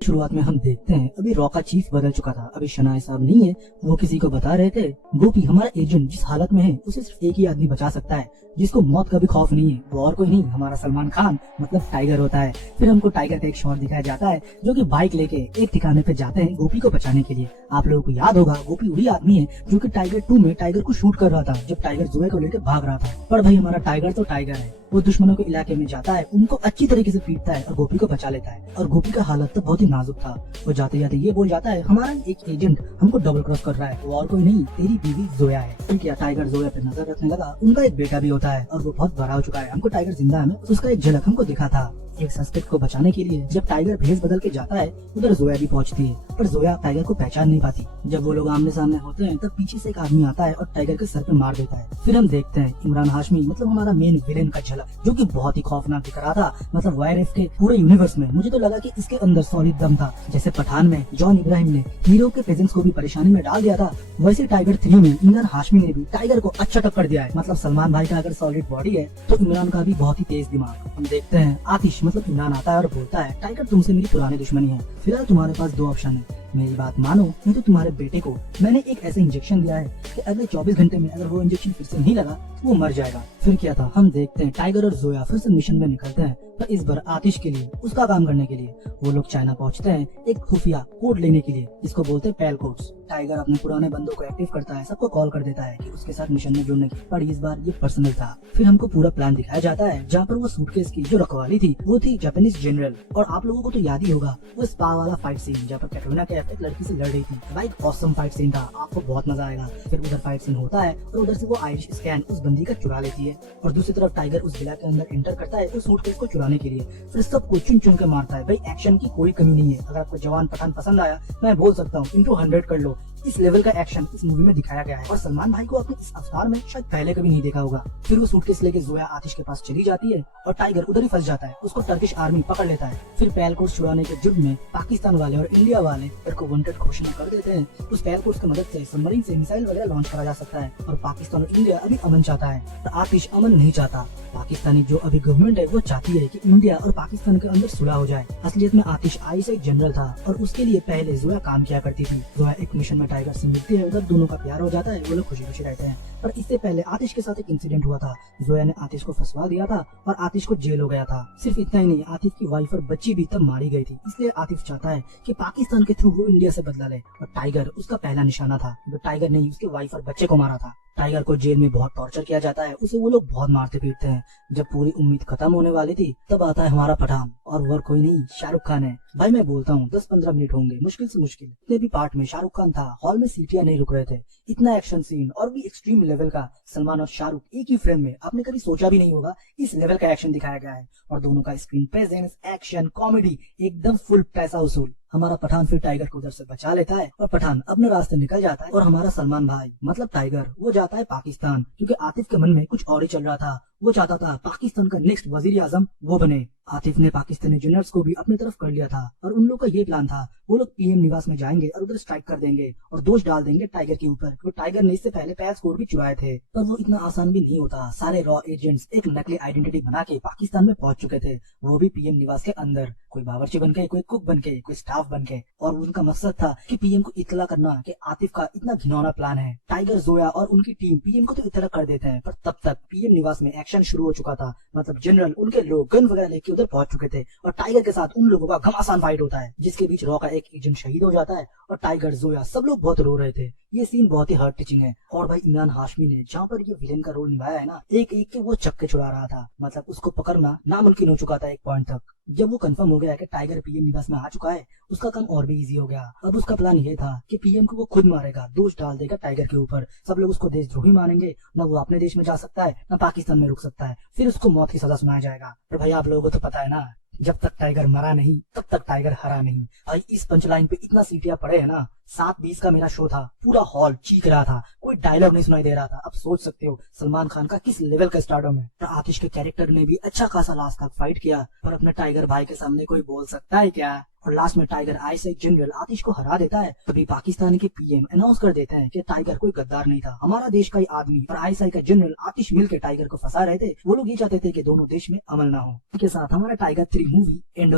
शुरुआत में हम देखते हैं अभी रॉ का चीफ बदल चुका था। अभी शनाए साहब नहीं है, वो किसी को बता रहे थे गोपी हमारा एजेंट जिस हालत में है उसे सिर्फ एक ही आदमी बचा सकता है, जिसको मौत का भी खौफ नहीं है, वो और कोई नहीं हमारा सलमान खान मतलब टाइगर होता है। फिर हमको टाइगर का एक शॉट दिखाया जाता है जो कि बाइक लेके एक ठिकाने पे जाते हैं गोपी को बचाने के लिए। आप लोगों को याद होगा गोपी वही आदमी है जो कि टाइगर 2 में टाइगर को शूट कर रहा था जब टाइगर जोए को लेकर भाग रहा था। पर भाई हमारा टाइगर तो टाइगर है, वो दुश्मनों के इलाके में जाता है, उनको अच्छी तरीके से पीटता है और गोपी को बचा लेता है। और गोपी का हालत तो बहुत ही नाजुक था। वो जाते जाते ये बोल जाता है हमारा एक एजेंट हमको डबल क्रॉस कर रहा है, वो और कोई नहीं तेरी बीवी जोया है। फिर क्या टाइगर जोया पे नजर रखने लगा, उनका एक बेटा भी होता है और वो बहुत बड़ा हो चुका है। हमको टाइगर जिंदा है उसका एक झलक हमको दिखा था। एक सस्पेक्ट को बचाने के लिए जब टाइगर भेस बदल के जाता है उधर जोया भी पहुंचती है, पर जोया टाइगर को पहचान नहीं पाती। जब वो लोग आमने सामने होते हैं तब पीछे से एक आदमी आता है और टाइगर के सर पे मार देता है। फिर हम देखते हैं इमरान हाशमी मतलब हमारा मेन विलेन का झलक, जो कि बहुत ही खौफनाक दिख रहा था। मतलब वायरस के पूरे यूनिवर्स में मुझे तो लगा कि इसके अंदर सॉलिड दम था। जैसे पठान में जॉन इब्राहिम ने हीरो के पेजेंट्स को भी परेशानी में डाल दिया था, वैसे टाइगर 3 में इमरान हाशमी ने भी टाइगर को अच्छा टक्कर दिया है। मतलब सलमान भाई का अगर सॉलिड बॉडी है तो इमरान का भी बहुत ही तेज दिमाग। हम देखते हैं आतिश मतलब इमरान आता है और बोलता है टाइगर तुमसे मेरी पुरानी दुश्मनी है, फिलहाल तुम्हारे पास 2 ऑप्शन है, मेरी बात मानो नहीं तो तुम्हारे बेटे को मैंने एक ऐसा इंजेक्शन दिया है कि अगले 24 घंटे में अगर वो इंजेक्शन फिर से नहीं लगा तो वो मर जाएगा। फिर क्या था, हम देखते हैं टाइगर और जोया फिर से मिशन में निकलते हैं, पर इस बार आतिश के लिए उसका काम करने के लिए वो लोग चाइना पहुंचते हैं एक खुफिया कोड लेने के लिए, जिसको बोलते हैं पैल कोड्स। टाइगर अपने पुराने बंदों को एक्टिव करता है, सबको कॉल कर देता है कि उसके साथ मिशन में जुड़ने की, पर इस बार ये पर्सनल था। फिर हमको पूरा प्लान दिखाया जाता है जहाँ पर वो सूटकेस की जो रखवाली थी वो थी जापानीज जनरल। और आप लोगों को तो याद ही होगा वो स्पा वाला फाइट सीन जहाँ पर कैटरीना कैफ एक लड़की से लड़ रही थी। भाई ऑसम फाइट सीन था, आपको बहुत मजा आएगा। फिर उधर फाइट सीन होता है और उधर से वो आयरिश स्कैन उस बंदी का चुरा लेती है और दूसरी तरफ टाइगर उस विला के अंदर एंटर करता है उस सूटकेस को चुराने के लिए। फिर सबको चुन चुन के मारता है। भाई एक्शन की कोई कमी नहीं है। अगर आपको जवान पठान पसंद आया मैं बोल सकता हूँ इंटू 100 कर लो। इस लेवल का एक्शन इस मूवी में दिखाया गया है और सलमान भाई को अपने इस अवतार में शायद पहले कभी नहीं देखा होगा। फिर वो सूटकेस लेके जोया आतिश के पास चली जाती है और टाइगर उधर ही फंस जाता है, उसको टर्किश आर्मी पकड़ लेता है। फिर पैल कोड्स छुड़ाने के जुर्म में पाकिस्तान वाले और इंडिया वाले को वांटेड घोषणा कर देते हैं। उस पैल कोड्स की मदद से सबमरीन से मिसाइल वगैरह लॉन्च करा जा सकता है और पाकिस्तान और इंडिया अभी अमन चाहता है और आतिश अमन नहीं चाहता। पाकिस्तानी जो अभी गवर्नमेंट है वो चाहती है कि इंडिया और पाकिस्तान के अंदर सुलह हो जाए। असलियत में आतिश आईएसआई एक जनरल था और उसके लिए पहले जोया काम किया करती थी। जोया एक मिशन में टाइगर से मिलती है, उधर दोनों का प्यार हो जाता है, वो लोग खुशी खुशी रहते हैं। पर इससे पहले आतिश के साथ एक इंसिडेंट हुआ था। जोया ने आतिश को फंसवा दिया था और आतिश को जेल हो गया था। सिर्फ इतना ही नहीं, आतिश की वाइफ और बच्ची भी तब मारी गई थी। इसलिए आतिश चाहता है कि पाकिस्तान के थ्रू वो इंडिया से बदला ले और टाइगर उसका पहला निशाना था। तो टाइगर ने उसके वाइफ और बच्चे को मारा था। टाइगर को जेल में बहुत टॉर्चर किया जाता है, उसे वो लोग बहुत मारते पीटते हैं। जब पूरी उम्मीद खत्म होने वाली थी तब आता है हमारा पठान और वो कोई नहीं शाहरुख खान है। भाई मैं बोलता हूँ 10-15 मिनट होंगे मुश्किल से मुश्किल। इतने भी पार्ट में शाहरुख खान था, हॉल में सीटियां नहीं रुक रहे थे। इतना एक्शन सीन और भी एक्सट्रीम लेवल का सलमान और शाहरुख एक ही फ्रेम में, आपने कभी सोचा भी नहीं होगा इस लेवल का एक्शन दिखाया गया है। और दोनों का स्क्रीन प्रेजेंस, एक्शन, कॉमेडी एकदम फुल पैसा वसूल। हमारा पठान फिर टाइगर को उधर से बचा लेता है और पठान अपने रास्ते निकल जाता है और हमारा सलमान भाई मतलब टाइगर वो जाता है पाकिस्तान, क्योंकि आतिफ के मन में कुछ और ही चल रहा था। वो चाहता था पाकिस्तान का नेक्स्ट वजीर आजम वो बने। आतिफ ने पाकिस्तानी जनरल्स को भी अपनी तरफ कर लिया था और उन लोगों का ये प्लान था वो लोग पीएम निवास में जाएंगे और उधर स्ट्राइक कर देंगे और दोष डाल देंगे टाइगर के ऊपर। तो टाइगर ने इससे पहले पैस कोड भी चुराए थे, पर वो इतना आसान भी नहीं होता। सारे रॉ एजेंट्स एक नकली आइडेंटिटी बना के पाकिस्तान में पहुंच चुके थे, वो भी पीएम निवास के अंदर, कोई बावर्ची बन के, कोई कुक बन के, कोई स्टाफ बन के। और उनका मकसद था कि पीएम को इतला करना कि आतिफ का इतना घिनौना प्लान है। टाइगर, जोया और उनकी टीम पीएम को तो इतला कर देते हैं, पर तब तक पीएम निवास में एक्शन शुरू हो चुका था। मतलब जनरल उनके लोग गन वगैरह लेके उधर पहुंच चुके थे और टाइगर के साथ उन लोगों का घमासान फाइट होता है, जिसके बीच रॉ का एक एजेंट शहीद हो जाता है और टाइगर, जोया सब लोग बहुत रो रहे थे। ये सीन बहुत ही हार्ट टचिंग है। और भाई इमरान हाशमी ने जहाँ पर ये विलेन का रोल निभाया है ना, एक एक के वो चक्के छुड़ा रहा था। मतलब उसको पकड़ना नामुमकिन हो चुका था एक पॉइंट तक। जब वो कंफर्म हो गया कि टाइगर पीएम निवास में आ चुका है, उसका काम और भी इजी हो गया। अब उसका प्लान ये था कि पीएम को वो खुद मारेगा, दोष डाल देगा टाइगर के ऊपर। सब लोग उसको देशद्रोही मानेंगे, न वो अपने देश में जा सकता है न पाकिस्तान में रुक सकता है। फिर उसको मौत की सजा सुनाया जाएगा। पर भाई आप लोगों को तो पता है ना, जब तक टाइगर मरा नहीं तब तक टाइगर हरा नहीं। भाई इस पंचलाइन पे इतना सीटियां पड़े है ना, 7:20 का मेरा शो था, पूरा हॉल चीख रहा था, कोई डायलॉग नहीं सुनाई दे रहा था। अब सोच सकते हो सलमान खान का किस लेवल का स्टारडम है। तो आतिश के कैरेक्टर ने भी अच्छा खासा लास्ट तक फाइट किया, पर अपने टाइगर भाई के सामने कोई बोल सकता है क्या। और लास्ट में टाइगर आईएसआई जनरल आतिश को हरा देता है। तभी पाकिस्तान के पीएम अनाउंस कर देते हैं कि टाइगर कोई गद्दार नहीं था, हमारा देश का ही आदमी और आईएसआई का जनरल आतिश मिलकर टाइगर को फंसा रहे थे। वो लोग ये चाहते थे कि दोनों देश में अमल ना हो। इसके साथ हमारा टाइगर 3 मूवी एंड